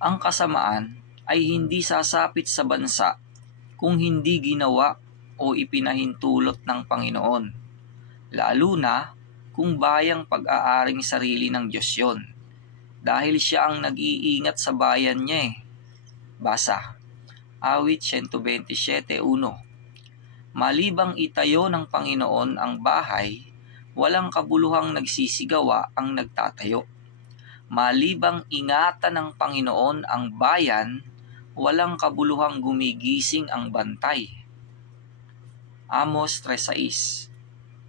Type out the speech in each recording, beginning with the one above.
kasamaan ay hindi sasapit sa bansa kung hindi ginawa o ipinahintulot ng Panginoon, lalo na kung bayang pag-aaring sarili ng Diyos yon. Dahil siya ang nag-iingat sa bayan niya eh. Basa, awit 127.1 Malibang itayo ng Panginoon ang bahay, walang kabuluhang nagsisigawa ang nagtatayo. Malibang ingatan ng Panginoon ang bayan, walang kabuluhang gumigising ang bantay. Amos 3.6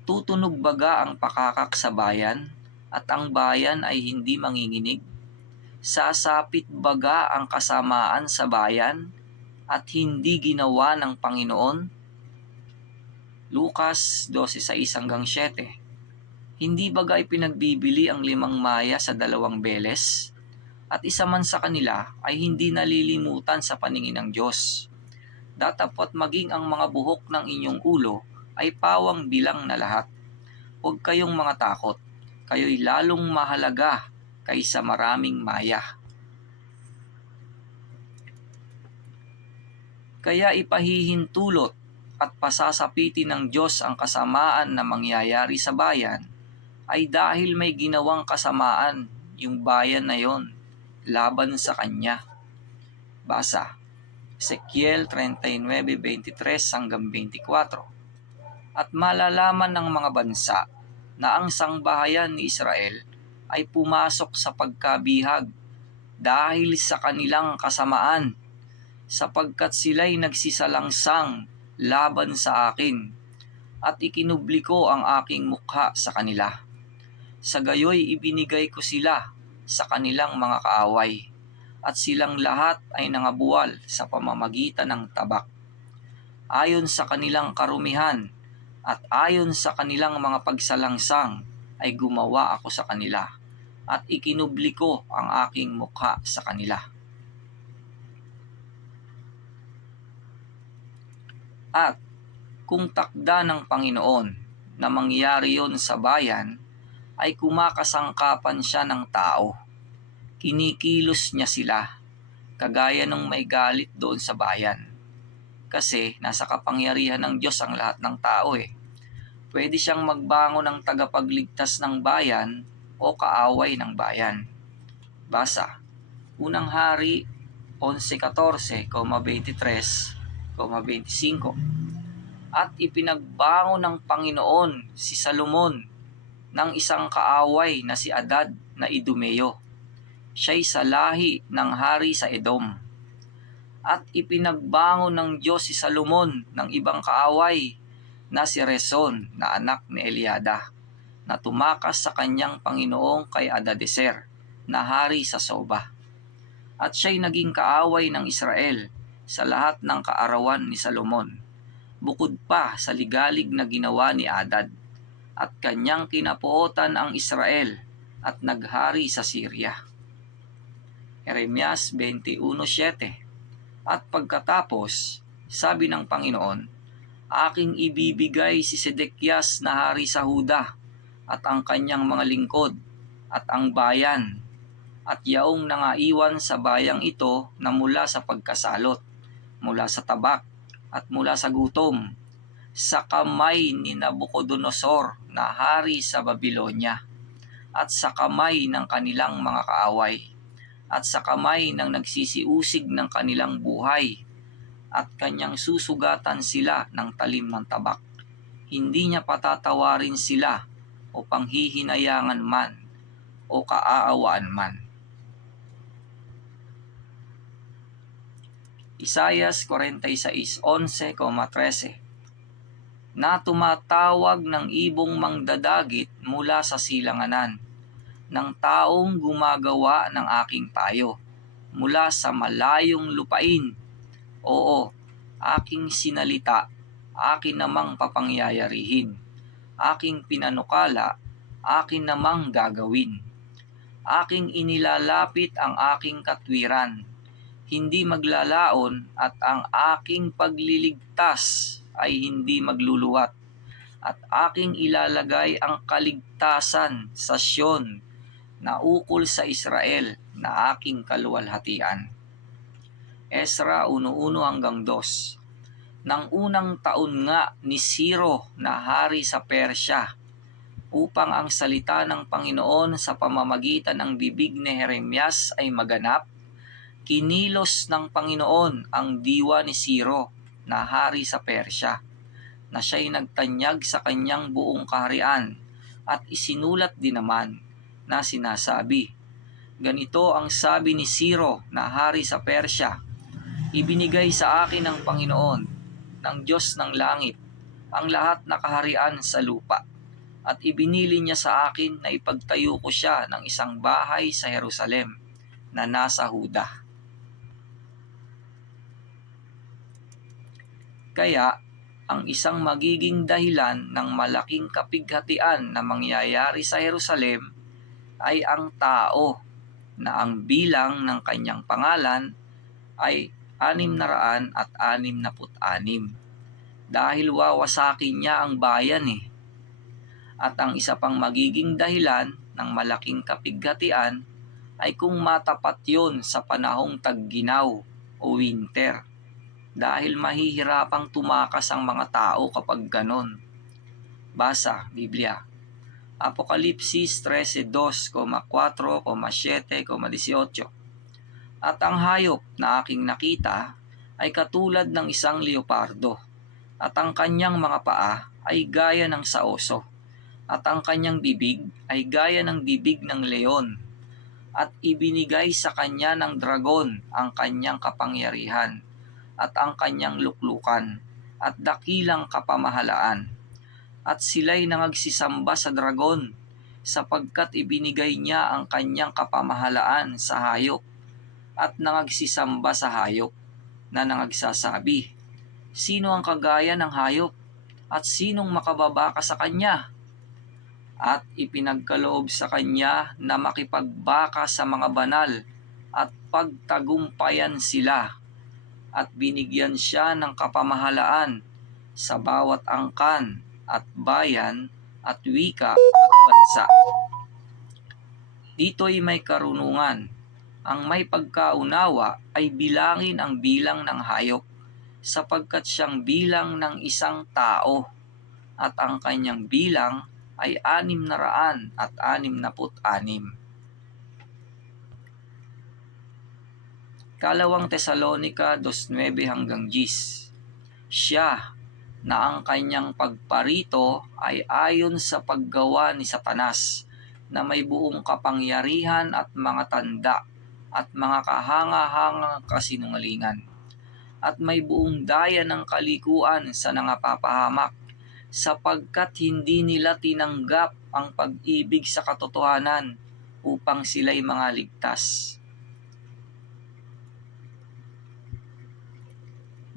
Tutunog baga ang pakakak sa bayan at ang bayan ay hindi manginginig? Sasapit baga ang kasamaan sa bayan at hindi ginawa ng Panginoon? Lucas 12.6 hanggang 7 Hindi baga ipinagbibili ang limang maya sa dalawang beles? At isa man sa kanila ay hindi nalilimutan sa paningin ng Diyos. Datapot maging ang mga buhok ng inyong ulo ay pawang bilang na lahat. Huwag kayong mga takot, kayo'y lalong mahalaga kaysa maraming maya. Kaya ipahihintulot at pasasapitin ng Diyos ang kasamaan na mangyayari sa bayan ay dahil may ginawang kasamaan yung bayan na yon laban sa kanya. Basa, Ezekiel 39.23 hanggang 24 At malalaman ng mga bansa na ang sangbahayan ni Israel ay pumasok sa pagkabihag dahil sa kanilang kasamaan sapagkat sila'y nagsisalangsang laban sa akin at ikinubli ko ang aking mukha sa kanila. Sa gayoy ibinigay ko sila sa kanilang mga kaaway at silang lahat ay nangabuwal sa pamamagitan ng tabak. Ayon sa kanilang karumihan at ayon sa kanilang mga pagsalangsang ay gumawa ako sa kanila at ikinubli ko ang aking mukha sa kanila. At kung takda ng Panginoon na mangyari yon sa bayan, ay kumakasangkapan siya ng tao. Kinikilos niya sila, kagaya ng may galit doon sa bayan. Kasi nasa kapangyarihan ng Diyos ang lahat ng tao eh. Pwede siyang magbangon ng tagapagligtas ng bayan o kaaway ng bayan. Basa, Unang Hari 11.14,23,25 At ipinagbangon ng Panginoon si Salomon ng isang kaaway na si Adad na Idumeo. Siya'y sa lahi ng hari sa Edom. At ipinagbangon ng Diyos si Salomon ng ibang kaaway na si Rezon na anak ni Eliada na tumakas sa kanyang Panginoong kay Adadeser na hari sa Soba. At siya'y naging kaaway ng Israel sa lahat ng kaarawan ni Salomon, bukod pa sa ligalig na ginawa ni Adad at kanyang kinapuotan ang Israel at naghari sa Syria. Jeremias 21.7 At pagkatapos, sabi ng Panginoon, aking ibibigay si Sedekias na hari sa Huda at ang kanyang mga lingkod at ang bayan at yaong nangaiwan sa bayang ito na mula sa pagkasalot, mula sa tabak at mula sa gutom, sa kamay ni Nabucodonosor na hari sa Babylonia at sa kamay ng kanilang mga kaaway at sa kamay ng nagsisiusig ng kanilang buhay at kanyang susugatan sila ng talim ng tabak. Hindi niya patatawarin sila o panghihinayangan man o kaaawaan man. Isayas 46.11,13 na tumatawag ng ibong mangdadagit mula sa silanganan ng taong gumagawa ng aking payo mula sa malayong lupain. Oo, aking sinalita, akin namang papangyayarihin. Aking pinanukala, akin namang gagawin. Aking inilalapit ang aking katwiran hindi maglalaon at ang aking pagliligtas ay hindi magluluwat. At aking ilalagay ang kaligtasan sa Sion na ukol sa Israel na aking kaluwalhatian. Esra 1.1 hanggang 2. Nang unang taon nga ni Siro na hari sa Persya, upang ang salita ng Panginoon sa pamamagitan ng bibig ni Jeremias ay maganap, kinilos ng Panginoon ang diwa ni Siro na hari sa Persya, na siya'y nagtanyag sa kanyang buong kaharian at isinulat din naman na sinasabi, Ganito ang sabi ni Siro na hari sa Persya, Ibinigay sa akin ng Panginoon, ng Diyos ng langit, ang lahat na kaharian sa lupa. At ibinili niya sa akin na ipagtayo ko siya ng isang bahay sa Jerusalem na nasa Huda. Kaya, ang isang magiging dahilan ng malaking kapighatian na mangyayari sa Jerusalem ay ang tao na ang bilang ng kanyang pangalan ay anim na raan at anim na put-anim. Dahil wawasakin niya ang bayan eh. At ang isa pang magiging dahilan ng malaking kapighatian ay kung matapat yon sa panahong tagginaw o winter. Dahil mahihirapang tumakas ang mga tao kapag ganon. Basa, Biblia. Apokalipsis 13.2,4,7,18 At ang hayop na aking nakita ay katulad ng isang leopardo at ang kanyang mga paa ay gaya ng sa oso at ang kanyang bibig ay gaya ng bibig ng leon at ibinigay sa kanya ng dragon ang kanyang kapangyarihan at ang kanyang luklukan at dakilang kapamahalaan. At sila'y nangagsisamba sa dragon sapagkat ibinigay niya ang kanyang kapamahalaan sa hayop at nangagsisamba sa hayop na nangagsasabi, Sino ang kagaya ng hayop? At sinong makababaka sa kanya? At ipinagkaloob sa kanya na makipagbaka sa mga banal at pagtagumpayan sila at binigyan siya ng kapamahalaan sa bawat angkan at bayan at wika at bansa. Dito'y may karunungan. Ang may pagkaunawa ay bilangin ang bilang ng hayop sapagkat siyang bilang ng isang tao at ang kanyang bilang ay anim na raan at anim na put anim. Kalawang Tesalonika 2.9 hanggang 10 Siya na ang kanyang pagparito ay ayon sa paggawa ni Satanas na may buong kapangyarihan at mga tanda at mga kahanga-hangang kasinungalingan at may buong daya ng kalikuan sa nangapapahamak sapagkat hindi nila tinanggap ang pag-ibig sa katotohanan upang sila'y mga ligtas.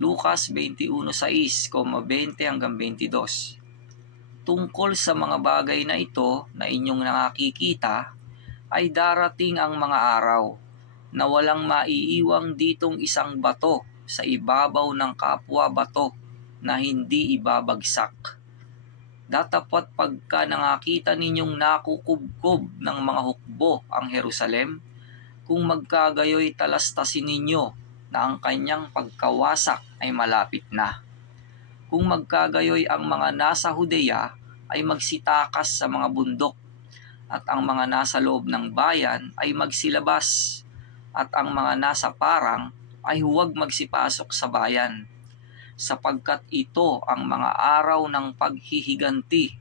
Lucas 21.6, 20 hanggang 22. Tungkol sa mga bagay na ito na inyong nakikita, ay darating ang mga araw na walang maiiwang ditong isang bato sa ibabaw ng kapwa bato na hindi ibabagsak. Datapat pagka nakakita ninyong nakukubkob ng mga hukbo ang Jerusalem, kung magkagayoy talastasin ninyo na ang kanyang pagkawasak ay malapit na. Kung magkagayoy ang mga nasa Hudeya ay magsitakas sa mga bundok at ang mga nasa loob ng bayan ay magsilabas at ang mga nasa parang ay huwag magsipasok sa bayan sapagkat ito ang mga araw ng paghihiganti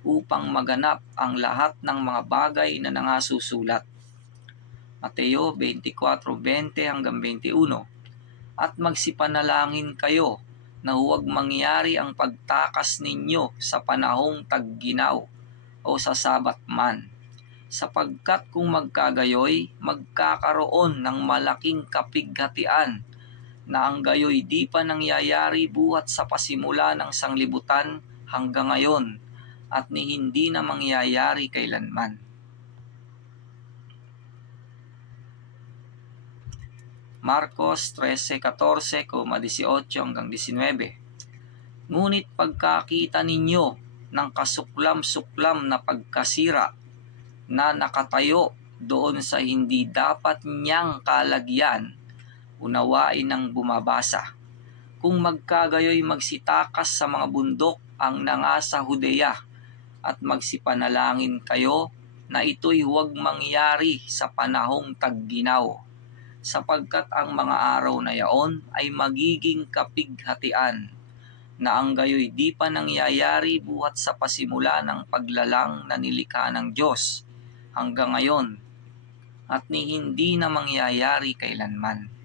upang maganap ang lahat ng mga bagay na nangasusulat. Mateo 24:20 hanggang 21. At magsipanalangin kayo na huwag mangyari ang pagtakas ninyo sa panahong tagginaw o sa sabat man. Sapagkat kung magkagayoy, magkakaroon ng malaking kapighatian na ang gayoy di pa nangyayari buhat sa pasimula ng sanglibutan hanggang ngayon at ni hindi na mangyayari kailanman. Marcos 13:14, 18 hanggang 19. Ngunit pagkakita ninyo ng kasuklam-suklam na pagkasira na nakatayo doon sa hindi dapat niyang kalagyan unawain ng bumabasa. Kung magkagayoy magsitakas sa mga bundok ang nangasa Hudeya at magsipanalangin kayo na ito'y huwag mangyari sa panahong tagginaw sapagkat ang mga araw na yaon ay magiging kapighatian na ang gayoy di pa nangyayari buhat sa pasimula ng paglalang na nilikha ng Diyos hanggang ngayon at ni hindi na mangyayari kailanman.